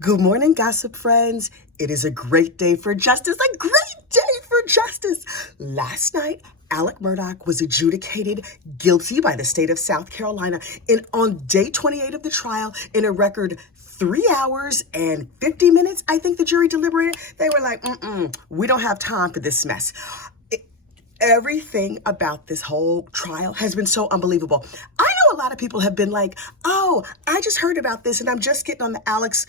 Good morning, gossip friends. It is a great day for justice, a great day for justice. Last night, Alec Murdaugh was adjudicated guilty by the state of South Carolina on day 28 of the trial in a record 3 hours and 50 minutes. I think the jury deliberated. They were like, we don't have time for this mess. Everything about this whole trial has been so unbelievable. I know a lot of people have been like, oh, I just heard about this and I'm just getting on the Alex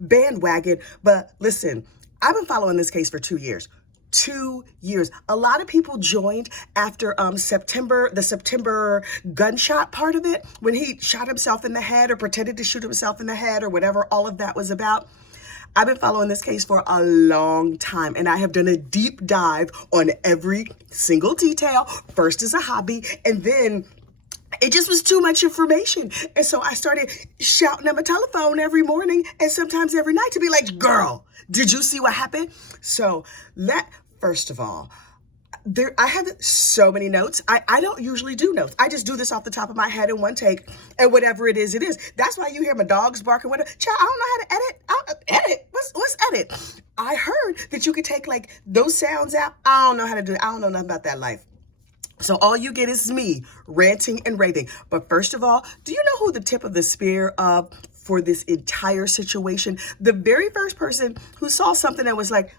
bandwagon. But listen, I've been following this case for 2 years. 2 years. A lot of people joined after the September gunshot part of it, when he shot himself in the head or pretended to shoot himself in the head or whatever all of that was about. I've been following this case for a long time, and I have done a deep dive on every single detail, first as a hobby, and then it just was too much information. And so I started shouting at my telephone every morning and sometimes every night to be like, girl, did you see what happened? So first of all, I have so many notes. I don't usually do notes. I just do this off the top of my head in one take, and whatever it is, it is. That's why you hear my dogs barking. Child, I don't know how to edit. Edit? What's edit? I heard that you could take like those sounds out. I don't know how to do it. I don't know nothing about that life. So all you get is me ranting and raving. But first of all, do you know who the tip of the spear for this entire situation? The very first person who saw something that was like,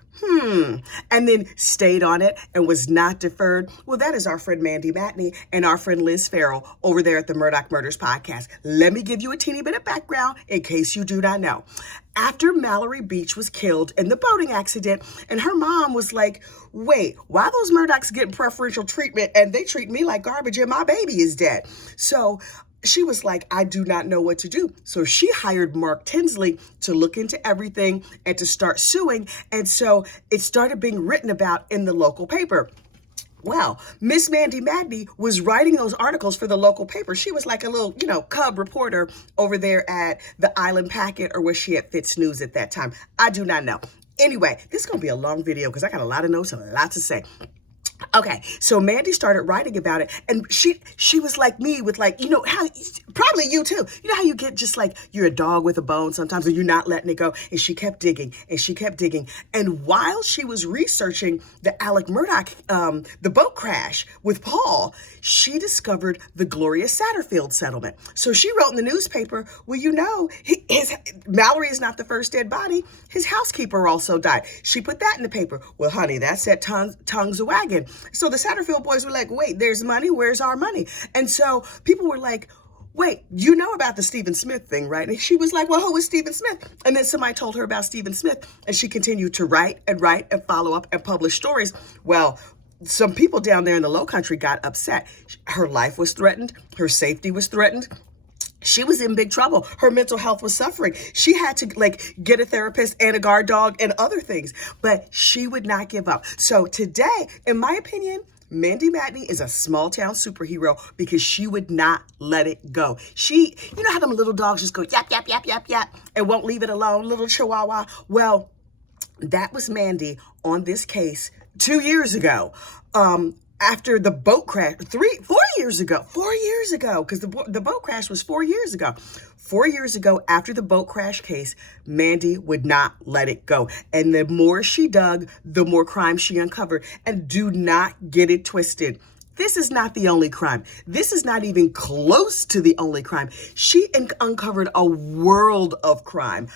and then stayed on it and was not deferred. Well, that is our friend Mandy Matney and our friend Liz Farrell over there at the Murdaugh Murders podcast. Let me give you a teeny bit of background in case you do not know. After Mallory Beach was killed in the boating accident, and her mom was like, wait, why those Murdaughs getting preferential treatment and they treat me like garbage and my baby is dead? So she was like, I do not know what to do. So she hired Mark Tinsley to look into everything and to start suing. And so it started being written about in the local paper. Well, Miss Mandy Matney was writing those articles for the local paper. She was like a little, cub reporter over there at the Island Packet, or was she at Fitz News at that time? I do not know. Anyway, this is going to be a long video because I got a lot of notes and a lot to say. Okay, so Mandy started writing about it, and she was like me with like, how, probably you too. You know how you get just like, you're a dog with a bone sometimes, and you're not letting it go. And she kept digging, and she kept digging. And while she was researching the Alec Murdaugh, the boat crash with Paul, she discovered the Gloria Satterfield settlement. So she wrote in the newspaper, well, Mallory is not the first dead body. His housekeeper also died. She put that in the paper. Well, honey, that set tongues a wagging. So the Satterfield boys were like, wait, there's money. Where's our money? And so people were like, wait, you know about the Stephen Smith thing, right? And she was like, well, who is Stephen Smith? And then somebody told her about Stephen Smith, and she continued to write and follow up and publish stories. Well, some people down there in the Low Country got upset. Her life was threatened. Her safety was threatened. She was in big trouble. Her mental health was suffering. She had to get a therapist and a guard dog and other things, but she would not give up. So today, in my opinion, Mandy Matney is a small town superhero because she would not let it go. You know how them little dogs just go yap, yap, yap, yap, yap, and won't leave it alone, little chihuahua? Well, that was Mandy on this case 2 years ago. After the boat crash, 4 years ago, because the boat crash was 4 years ago. 4 years ago, after the boat crash case, Mandy would not let it go. And the more she dug, the more crime she uncovered. And do not get it twisted. This is not the only crime. This is not even close to the only crime. She uncovered a world of crime.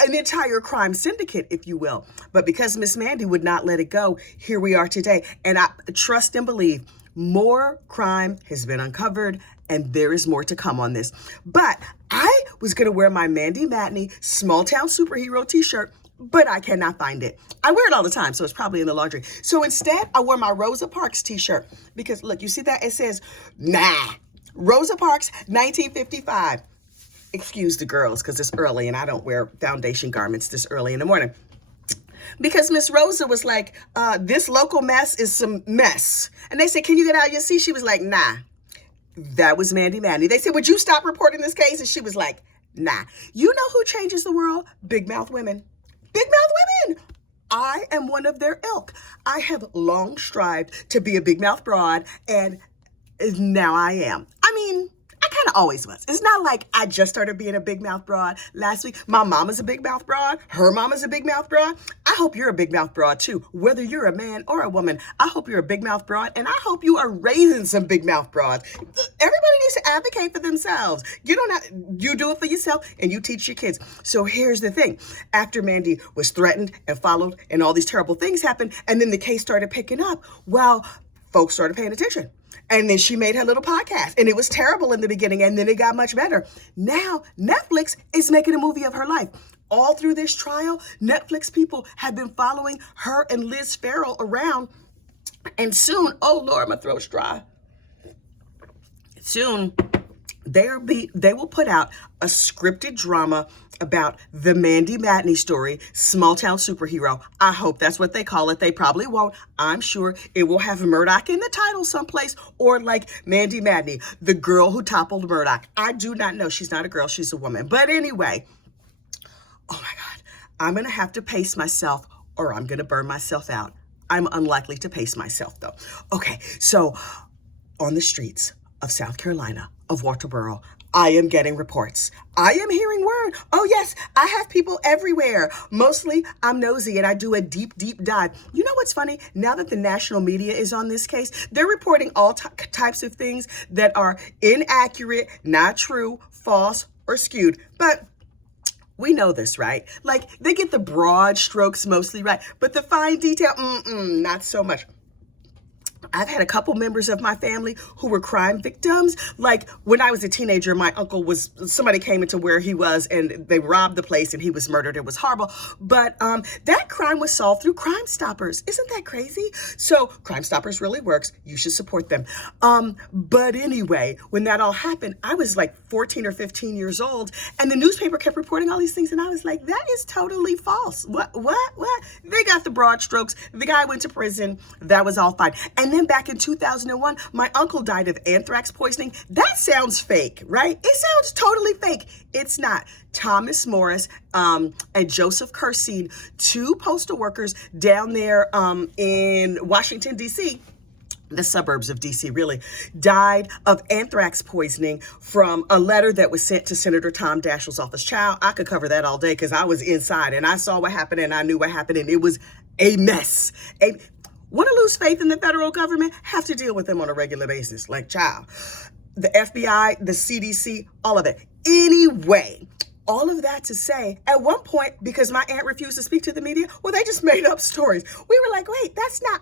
An entire crime syndicate, if you will. But because Miss Mandy would not let it go, here we are today. And I trust and believe more crime has been uncovered, and there is more to come on this. But I was going to wear my Mandy Matney small town superhero t-shirt, but I cannot find it. I wear it all the time, so it's probably in the laundry. So instead, I wore my Rosa Parks t-shirt because, look, you see that? It says, Rosa Parks, 1955. Excuse the girls because it's early and I don't wear foundation garments this early in the morning. Because Miss Rosa was like, this local mess is some mess. And they said, can you get out of your seat? She was like, nah. That was Mandy Matney. They said, would you stop reporting this case? And she was like, nah. You know who changes the world? Big mouth women. Big mouth women. I am one of their ilk. I have long strived to be a big mouth broad, and now I am. I mean, I kind of always was. It's not like I just started being a big mouth broad last week. My mama's a big mouth broad. Her mama's a big mouth broad. I hope you're a big mouth broad too, whether you're a man or a woman. I hope you're a big mouth broad, and I hope you are raising some big mouth broads. Everybody needs to advocate for themselves. You do it for yourself, and you teach your kids. So here's the thing. After Mandy was threatened and followed, and all these terrible things happened, and then the case started picking up, well, folks started paying attention. And then she made her little podcast, and it was terrible in the beginning, and then it got much better. Now, Netflix is making a movie of her life. All through this trial, Netflix people have been following her and Liz Farrell around, and soon, oh Lord, my throat's dry. Soon, they will put out a scripted drama about the Mandy Matney story, Small Town Superhero. I hope that's what they call it. They probably won't. I'm sure it will have Murdaugh in the title someplace, or like Mandy Matney, the girl who toppled Murdaugh. I do not know. She's not a girl. She's a woman. But anyway, oh my God, I'm going to have to pace myself or I'm going to burn myself out. I'm unlikely to pace myself though. Okay, so on the streets of South Carolina, of Walterboro, I am getting reports. I am hearing word. Oh yes, I have people everywhere. Mostly I'm nosy and I do a deep dive. You know what's funny? Now that the national media is on this case, they're reporting all types of things that are inaccurate, not true, false, or skewed. But we know this, right? Like they get the broad strokes mostly right, but the fine detail, not so much. I've had a couple members of my family who were crime victims. Like when I was a teenager, my uncle somebody came into where he was and they robbed the place and he was murdered. It was horrible. But that crime was solved through Crime Stoppers. Isn't that crazy? So Crime Stoppers really works. You should support them. But anyway, when that all happened, I was like 14 or 15 years old and the newspaper kept reporting all these things. And I was like, that is totally false. What? They got the broad strokes. The guy went to prison. That was all fine. And then back in 2001, my uncle died of anthrax poisoning. That sounds fake, right? It sounds totally fake. It's not. Thomas Morris and Joseph Cursine, two postal workers down there in Washington, D.C., the suburbs of D.C. really, died of anthrax poisoning from a letter that was sent to Senator Tom Daschle's office. Child, I could cover that all day because I was inside and I saw what happened and I knew what happened and it was a mess. Want to lose faith in the federal government? Have to deal with them on a regular basis. Like, child, the FBI, the CDC, all of it. Anyway, all of that to say, at one point, because my aunt refused to speak to the media, well, they just made up stories. We were like, wait, that's not,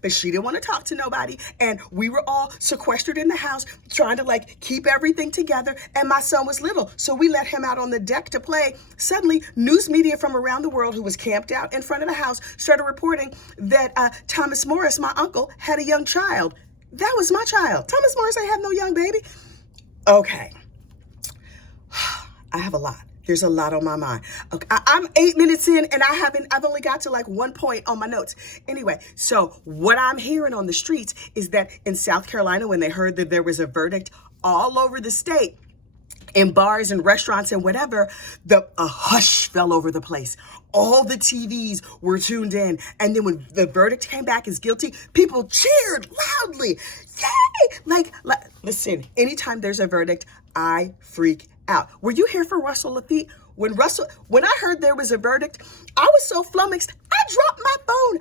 But she didn't want to talk to nobody. And we were all sequestered in the house, trying to like keep everything together. And my son was little. So we let him out on the deck to play. Suddenly, news media from around the world who was camped out in front of the house started reporting that Thomas Morris, my uncle, had a young child. That was my child. Thomas Morris ain't have no young baby. Okay. I have a lot. There's a lot on my mind. Okay, I'm 8 minutes in and I've only got to like 1 point on my notes. Anyway, so what I'm hearing on the streets is that in South Carolina, when they heard that there was a verdict all over the state, in bars and restaurants and whatever, a hush fell over the place. All the TVs were tuned in. And then when the verdict came back as guilty, people cheered loudly. Yay! Like, listen, anytime there's a verdict, I freak out. Were you here for Russell Laffitte? When I heard there was a verdict, I was so flummoxed, I dropped my phone.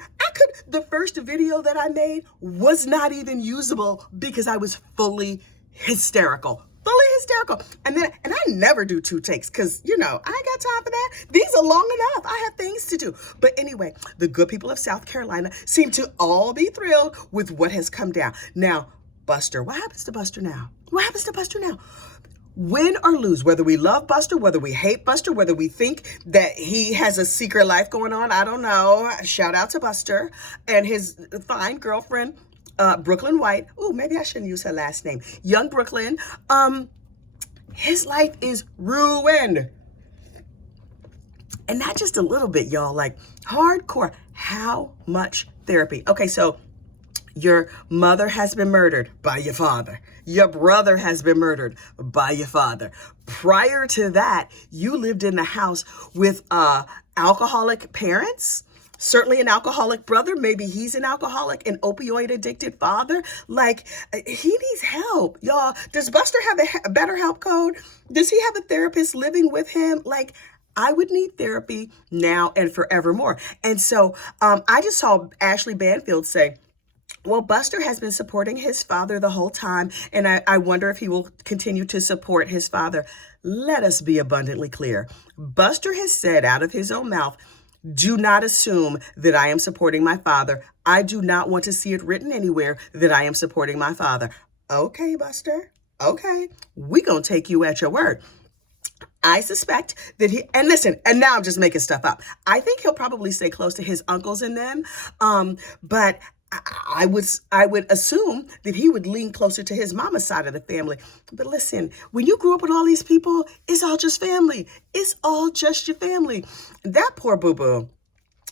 The first video that I made was not even usable because I was fully hysterical. And I never do 2 takes because, I ain't got time for that. These are long enough. I have things to do. But anyway, the good people of South Carolina seem to all be thrilled with what has come down. Now, Buster, what happens to Buster now? Win or lose, whether we love Buster, whether we hate Buster, whether we think that he has a secret life going on, I don't know. Shout out to Buster and his fine girlfriend, Brooklyn White. Ooh, maybe I shouldn't use her last name. Young Brooklyn. His life is ruined. And not just a little bit, y'all, like hardcore. How much therapy? Okay, so your mother has been murdered by your father. Your brother has been murdered by your father. Prior to that, you lived in the house with alcoholic parents certainly an alcoholic brother. Maybe he's an alcoholic, an opioid addicted father. Like, he needs help, y'all. Does Buster have a better help code? Does he have a therapist living with him? Like, I would need therapy now and forevermore. And so I just saw Ashley Banfield say, well, Buster has been supporting his father the whole time, and I wonder if he will continue to support his father. Let us be abundantly clear. Buster has said out of his own mouth, do not assume that I am supporting my father. I do not want to see it written anywhere that I am supporting my father. Okay, Buster. Okay, we gonna take you at your word. I suspect that and listen, and now I'm just making stuff up. I think he'll probably stay close to his uncles and them, but I would assume that he would lean closer to his mama's side of the family. But listen, when you grew up with all these people, it's all just family. It's all just your family. That poor boo-boo.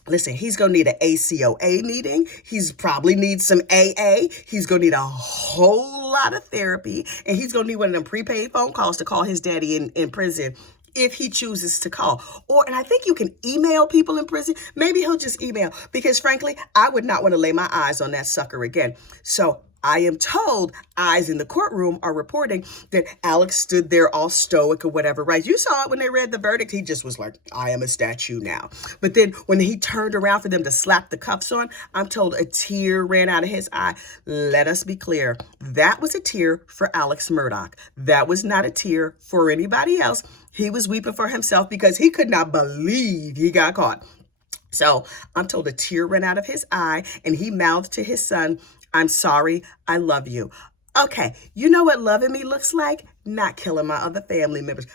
Listen, he's going to need an ACOA meeting. He's probably needs some AA. He's going to need a whole lot of therapy. And he's going to need one of them prepaid phone calls to call his daddy in prison if he chooses to call. And I think you can email people in prison. Maybe he'll just email, because frankly, I would not want to lay my eyes on that sucker again. So I am told eyes in the courtroom are reporting that Alex stood there all stoic or whatever, right? You saw it when they read the verdict. He just was like, I am a statue now. But then when he turned around for them to slap the cuffs on, I'm told a tear ran out of his eye. Let us be clear. That was a tear for Alex Murdaugh. That was not a tear for anybody else. He was weeping for himself because he could not believe he got caught. So I'm told a tear ran out of his eye, and he mouthed to his son, I'm sorry, I love you. Okay, you know what loving me looks like? Not killing my other family members.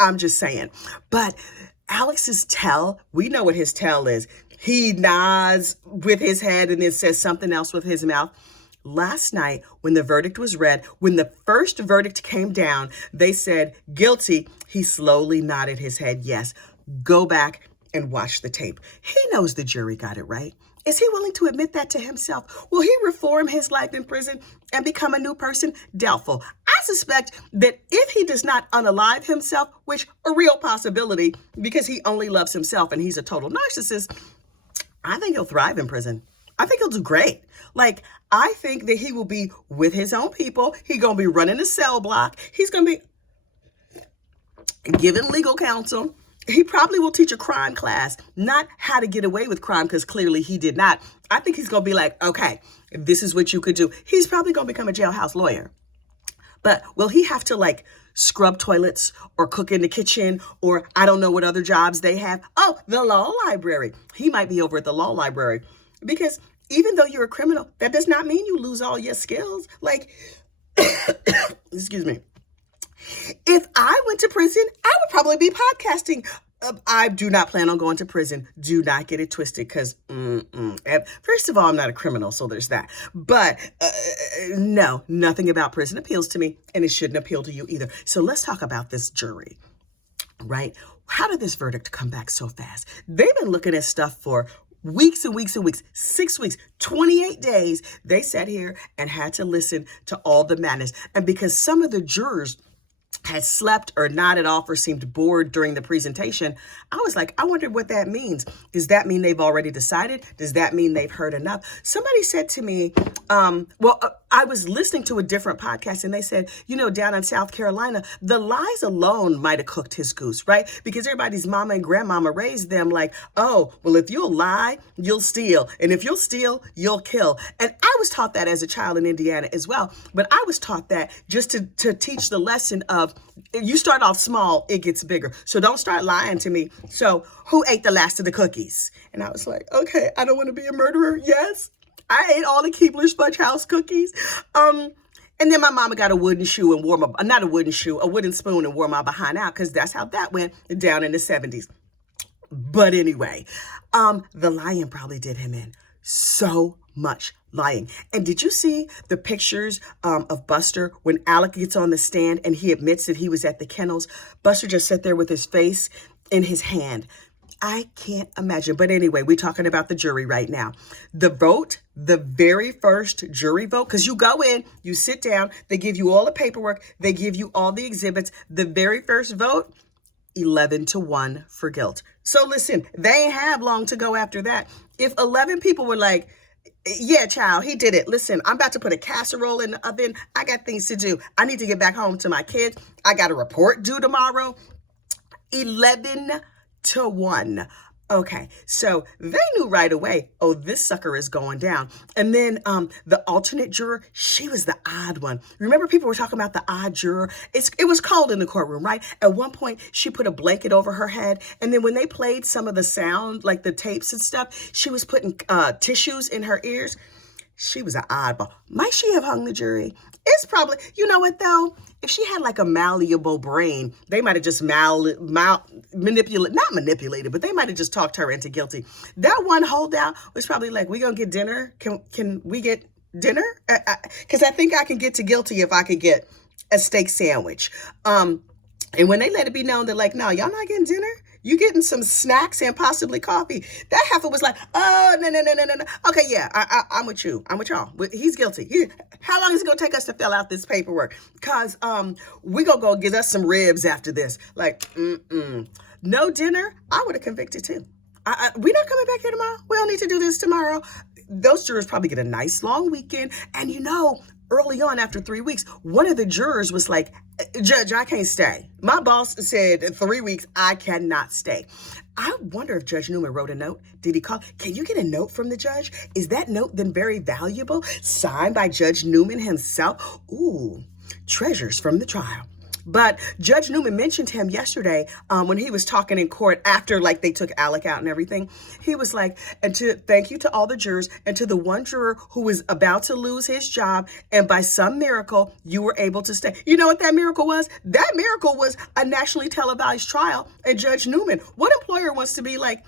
I'm just saying. But Alex's tell, we know what his tell is. He nods with his head and then says something else with his mouth. Last night, when the verdict was read, when the first verdict came down, they said guilty. He slowly nodded his head yes. Go back and watch the tape. He knows the jury got it right. Is he willing to admit that to himself? Will he reform his life in prison and become a new person? Doubtful. I suspect that if he does not unalive himself, which a real possibility because he only loves himself and he's a total narcissist, I think he'll thrive in prison. I think he'll do great. Like, I think that he will be with his own people. He's going to be running a cell block. He's going to be giving legal counsel. He probably will teach a crime class, not how to get away with crime, because clearly he did not. I think he's going to be like, okay, this is what you could do. He's probably going to become a jailhouse lawyer. But will he have to like scrub toilets or cook in the kitchen, or I don't know what other jobs they have? Oh, the law library. He might be over at the law library, because even though you're a criminal, that does not mean you lose all your skills. Like, excuse me. If I went to prison, I would probably be podcasting. I do not plan on going to prison. Do not get it twisted, because first of all, I'm not a criminal, so there's that. But no, nothing about prison appeals to me, and it shouldn't appeal to you either. So let's talk about this jury, right? How did this verdict come back so fast? They've been looking at stuff for weeks and weeks and weeks, 6 weeks, 28 days. They sat here and had to listen to all the madness. And because some of the jurors had slept or nodded off or seemed bored during the presentation, I was like, I wonder what that means. Does that mean they've already decided? Does that mean they've heard enough? Somebody said to me, I was listening to a different podcast, and they said, down in South Carolina, the lies alone might have cooked his goose, right? Because everybody's mama and grandmama raised them like, oh, well, if you'll lie, you'll steal. And if you'll steal, you'll kill. And I was taught that as a child in Indiana as well. But I was taught that just to teach the lesson of, you start off small, it gets bigger. So don't start lying to me. So who ate the last of the cookies? And I was like, okay, I don't want to be a murderer. Yes, I ate all the Keebler's Fudge House cookies. And then my mama got a wooden spoon and wore my behind out, because that's how that went down in the 70s. But anyway, the lying probably did him in. So much lying. And did you see the pictures of Buster when Alec gets on the stand and he admits that he was at the kennels? Buster just sat there with his face in his hand. I can't imagine. But anyway, we're talking about the jury right now. The vote, the very first jury vote, because you go in, you sit down, they give you all the paperwork, they give you all the exhibits. The very first vote, 11-1 for guilt. So listen, they ain't have long to go after that. If 11 people were like, yeah, child, he did it. Listen, I'm about to put a casserole in the oven. I got things to do. I need to get back home to my kids. I got a report due tomorrow. 11-1. Okay, so they knew right away, oh, this sucker is going down. And then the alternate juror, she was the odd one. Remember, people were talking about the odd juror? It was cold in the courtroom, right? At one point, she put a blanket over her head. And then when they played some of the sound, like the tapes and stuff, she was putting tissues in her ears. She was an oddball. Might she have hung the jury? It's probably, you know what though? If she had like a malleable brain, they might have just not manipulated, but they might have just talked her into guilty. That one holdout was probably like, we gonna get dinner? Can we get dinner? Because I think I can get to guilty if I could get a steak sandwich. And when they let it be known that like, no, y'all not getting dinner? You getting some snacks and possibly coffee. That heifer was like, oh, no. Okay, yeah, I'm with you. I'm with y'all. He's guilty. How long is it going to take us to fill out this paperwork? Because we going to go get us some ribs after this. Like, no dinner? I would have convicted too. We're not coming back here tomorrow. We don't need to do this tomorrow. Those jurors probably get a nice long weekend. And you know, early on after 3 weeks, one of the jurors was like, Judge, I can't stay. My boss said 3 weeks, I cannot stay. I wonder if Judge Newman wrote a note. Did he call? Can you get a note from the judge? Is that note then very valuable? Signed by Judge Newman himself? Ooh, treasures from the trial. But Judge Newman mentioned him yesterday when he was talking in court after like they took Alec out and everything. He was like, thank you to all the jurors and to the one juror who was about to lose his job. And by some miracle, you were able to stay. You know what that miracle was? That miracle was a nationally televised trial. And Judge Newman, what employer wants to be like,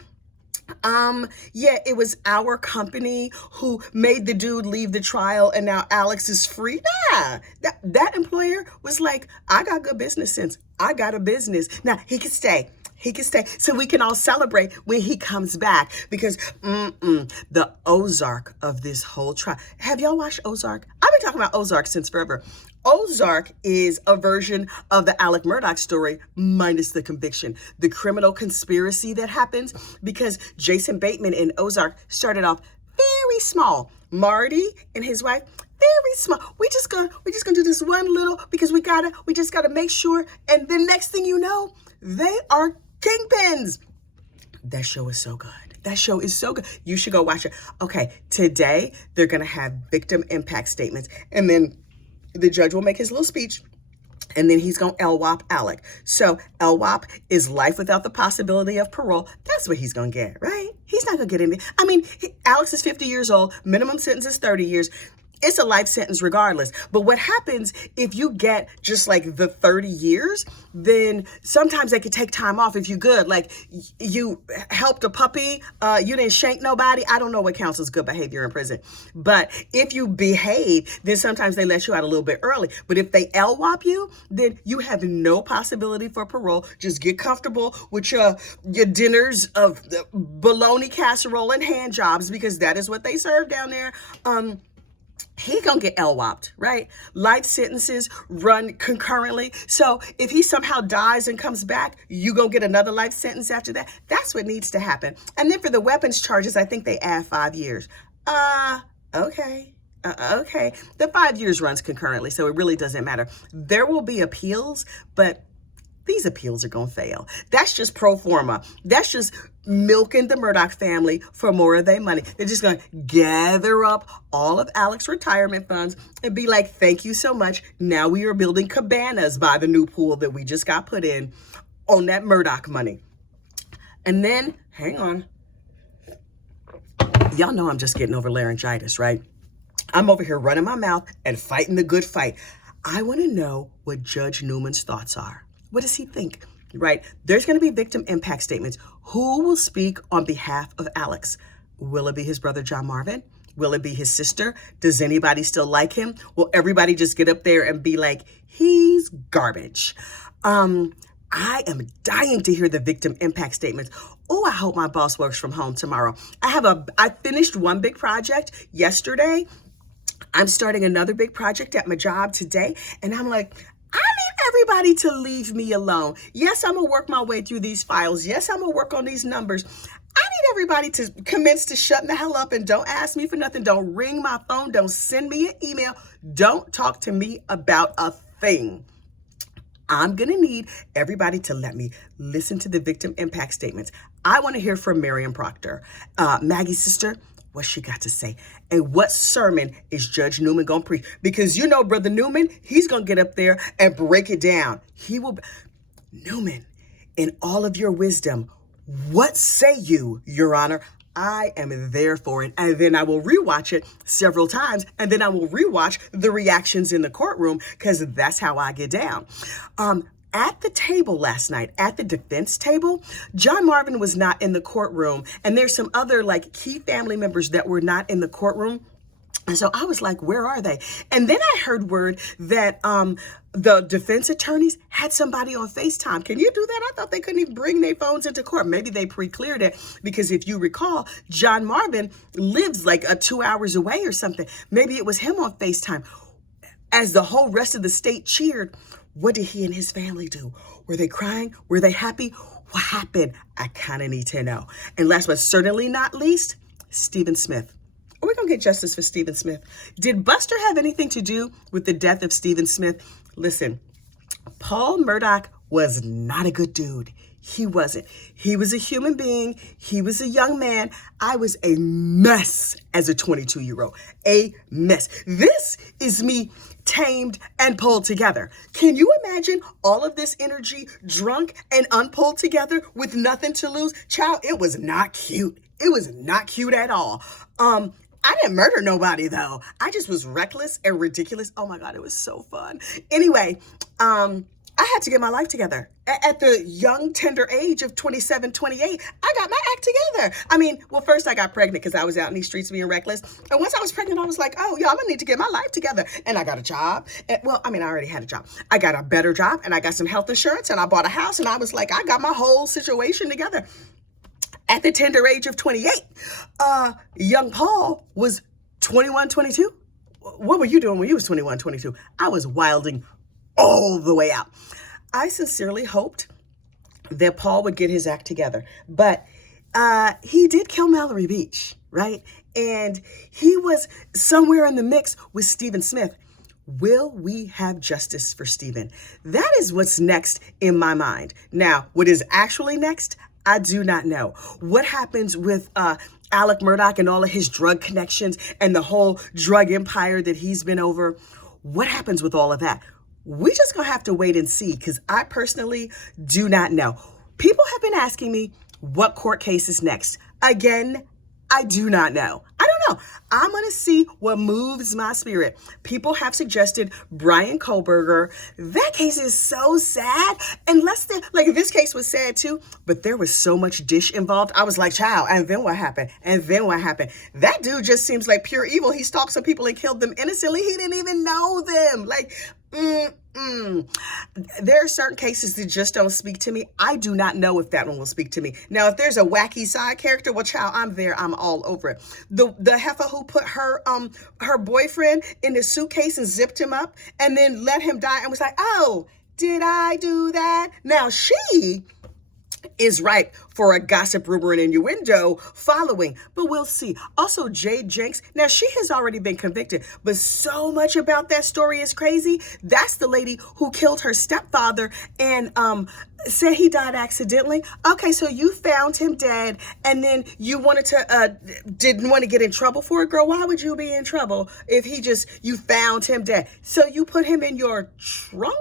yeah, it was our company who made the dude leave the trial and now Alex is free. Nah, that employer was like, I got good business sense. I got a business. Now he can stay. He can stay so we can all celebrate when he comes back because the Ozark of this whole trial. Have y'all watched Ozark? I've been talking about Ozark since forever. Ozark is a version of the Alec Murdaugh story minus the conviction, the criminal conspiracy that happens because Jason Bateman in Ozark started off very small. Marty and his wife, very small. We just gonna do this one little because we just gotta make sure. And the next thing you know, they are kingpins. That show is so good. That show is so good. You should go watch it. Okay, today they're gonna have victim impact statements, and then the judge will make his little speech, and then he's going to LWOP Alec. So LWOP is life without the possibility of parole. That's what he's going to get, right? He's not going to get anything. I mean, Alex is 50 years old. Minimum sentence is 30 years. It's a life sentence regardless. But what happens if you get just like the 30 years, then sometimes they could take time off if you good. Like you helped a puppy, you didn't shank nobody. I don't know what counts as good behavior in prison. But if you behave, then sometimes they let you out a little bit early. But if they LWOP you, then you have no possibility for parole. Just get comfortable with your dinners of bologna casserole and hand jobs because that is what they serve down there. He gonna get LWOP'd, right? Life sentences run concurrently. So if he somehow dies and comes back, you gonna get another life sentence after that. That's what needs to happen. And then for the weapons charges, I think they add 5 years. Okay. Okay. The 5 years runs concurrently, so it really doesn't matter. There will be appeals, but these appeals are going to fail. That's just pro forma. That's just milking the Murdaugh family for more of their money. They're just going to gather up all of Alec's retirement funds and be like, thank you so much. Now we are building cabanas by the new pool that we just got put in on that Murdaugh money. And then, hang on. Y'all know I'm just getting over laryngitis, right? I'm over here running my mouth and fighting the good fight. I want to know what Judge Newman's thoughts are. What does he think, right? There's going to be victim impact statements. Who will speak on behalf of Alex? Will it be his brother, John Marvin? Will it be his sister? Does anybody still like him? Will everybody just get up there and be like, he's garbage? I am dying to hear the victim impact statements. Oh, I hope my boss works from home tomorrow. I finished one big project yesterday. I'm starting another big project at my job today. And I'm like, I need everybody to leave me alone. Yes, I'm going to work my way through these files. Yes, I'm going to work on these numbers. I need everybody to commence to shut the hell up and don't ask me for nothing. Don't ring my phone. Don't send me an email. Don't talk to me about a thing. I'm going to need everybody to let me listen to the victim impact statements. I want to hear from Miriam Proctor, Maggie's sister, what she got to say. And what sermon is Judge Newman going to preach? Because you know, Brother Newman, he's going to get up there and break it down. He will. Newman, in all of your wisdom, what say you, Your Honor? I am there for it. And then I will rewatch it several times. And then I will rewatch the reactions in the courtroom because that's how I get down. At the table last night, at the defense table, John Marvin was not in the courtroom. And there's some other key family members that were not in the courtroom. And so I was like, where are they? And then I heard word that the defense attorneys had somebody on FaceTime. Can you do that? I thought they couldn't even bring their phones into court. Maybe they pre-cleared it because if you recall, John Marvin lives 2 hours away or something. Maybe it was him on FaceTime. As the whole rest of the state cheered, what did he and his family do? Were they crying? Were they happy? What happened? I kind of need to know. And last but certainly not least, Stephen Smith. Are we going to get justice for Stephen Smith? Did Buster have anything to do with the death of Stephen Smith? Listen, Paul Murdaugh was not a good dude. He wasn't. He was a human being. He was a young man. I was a mess as a 22-year-old. A mess. This is me tamed and pulled together. Can you imagine all of this energy drunk and unpulled together with nothing to lose? Child, it was not cute. It was not cute at all. I didn't murder nobody though. I just was reckless and ridiculous. Oh my God, it was so fun. Anyway, I had to get my life together. At the young, tender age of 27, 28, I got my act together. First I got pregnant because I was out in these streets being reckless. And once I was pregnant, I was like, oh, I'm gonna need to get my life together. And I got a job. I already had a job. I got a better job and I got some health insurance and I bought a house and I was like, I got my whole situation together. At the tender age of 28, young Paul was 21, 22. What were you doing when you was 21, 22? I was wilding all the way out. I sincerely hoped that Paul would get his act together, but he did kill Mallory Beach, right? And he was somewhere in the mix with Stephen Smith. Will we have justice for Stephen? That is what's next in my mind. Now, what is actually next? I do not know. What happens with Alec Murdaugh and all of his drug connections and the whole drug empire that he's been over? What happens with all of that? We just gonna have to wait and see because I personally do not know. People have been asking me what court case is next. Again, I do not know. I don't know. I'm going to see what moves my spirit. People have suggested Brian Kohlberger. That case is so sad. Unless this case was sad too, but there was so much dish involved. I was like, child, and then what happened? And then what happened? That dude just seems like pure evil. He stalked some people and killed them innocently. He didn't even know them. There are certain cases that just don't speak to me. I do not know if that one will speak to me. Now, if there's a wacky side character, well, child, I'm there. I'm all over it. The heifer who put her boyfriend in the suitcase and zipped him up and then let him die and was like, oh, did I do that? Now she is ripe for a gossip, rumor, and innuendo following, but we'll see. Also, Jade Jenks, now she has already been convicted, but so much about that story is crazy. That's the lady who killed her stepfather and said he died accidentally. Okay, so you found him dead, and then you wanted to, didn't want to get in trouble for it, girl. Why would you be in trouble if you found him dead? So you put him in your trunk?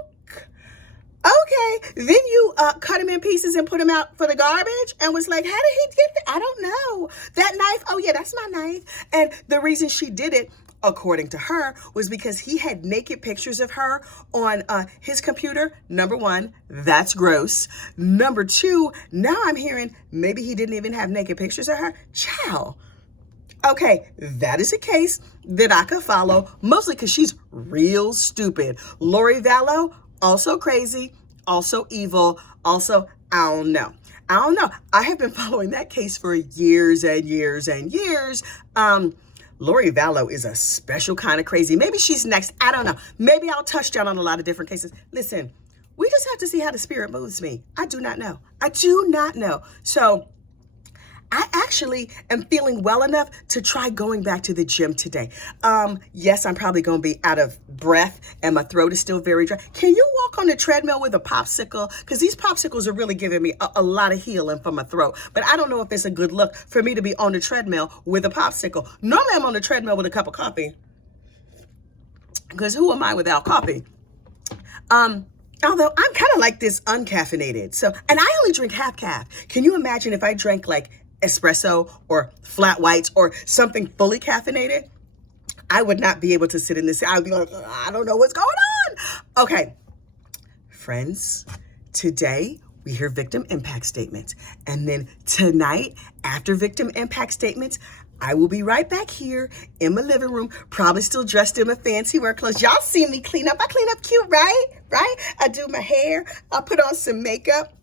Okay, then you cut him in pieces and put him out for the garbage and was like, how did he get that? I don't know. That knife, oh yeah, that's my knife. And the reason she did it, according to her, was because he had naked pictures of her on his computer. Number one, that's gross. Number two, now I'm hearing maybe he didn't even have naked pictures of her. Child. Okay, that is a case that I could follow, mostly because she's real stupid. Lori Vallow, also crazy, also evil, also, I don't know. I have been following that case for years and years and years. Lori Vallow is a special kind of crazy. Maybe she's next. I don't know. Maybe I'll touch down on a lot of different cases. Listen, We just have to see how the spirit moves me. I do not know. I do not know. So I actually am feeling well enough to try going back to the gym today. Yes, I'm probably going to be out of breath and my throat is still very dry. Can you walk on the treadmill with a popsicle? Because these popsicles are really giving me a lot of healing for my throat. But I don't know if it's a good look for me to be on the treadmill with a popsicle. Normally I'm on the treadmill with a cup of coffee. Because who am I without coffee? Although I'm kind of like this uncaffeinated. So, and I only drink half calf. Can you imagine if I drank like espresso or flat whites or something fully caffeinated? I would not be able to sit in this. I would be like, I don't know what's going on. Okay, friends, today we hear victim impact statements. And then tonight, after victim impact statements, I will be right back here in my living room, probably still dressed in my fancy work clothes. Y'all see me clean up. I clean up cute, right? Right? I do my hair. I put on some makeup.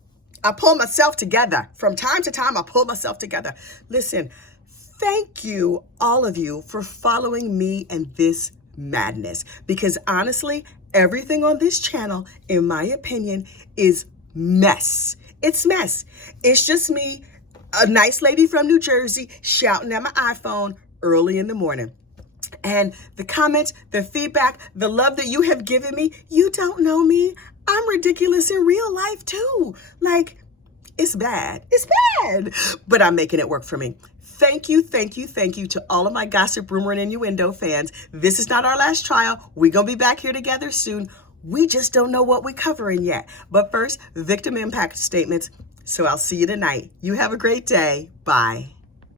I pull myself together. From time to time, I pull myself together. Listen, thank you, all of you, for following me and this madness. Because honestly, everything on this channel, in my opinion, is mess. It's mess. It's just me, a nice lady from New Jersey, shouting at my iPhone early in the morning. And the comments, the feedback, the love that you have given me, you don't know me. I'm ridiculous in real life too. Like, it's bad. It's bad. But I'm making it work for me. Thank you, thank you, thank you to all of my gossip, rumor, and innuendo fans. This is not our last trial. We're going to be back here together soon. We just don't know what we're covering yet. But first, victim impact statements. So I'll see you tonight. You have a great day. Bye.